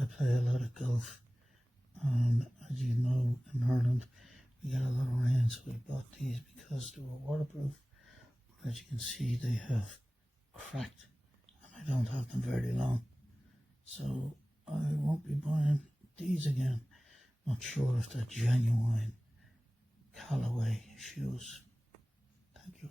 I play a lot of golf, and as you know, in Ireland we get a lot of rain, so we bought these because they were waterproof. But as you can see, they have cracked, and I don't have them very long, so I won't be buying these again. Not sure if they're genuine Callaway shoes. Thank you.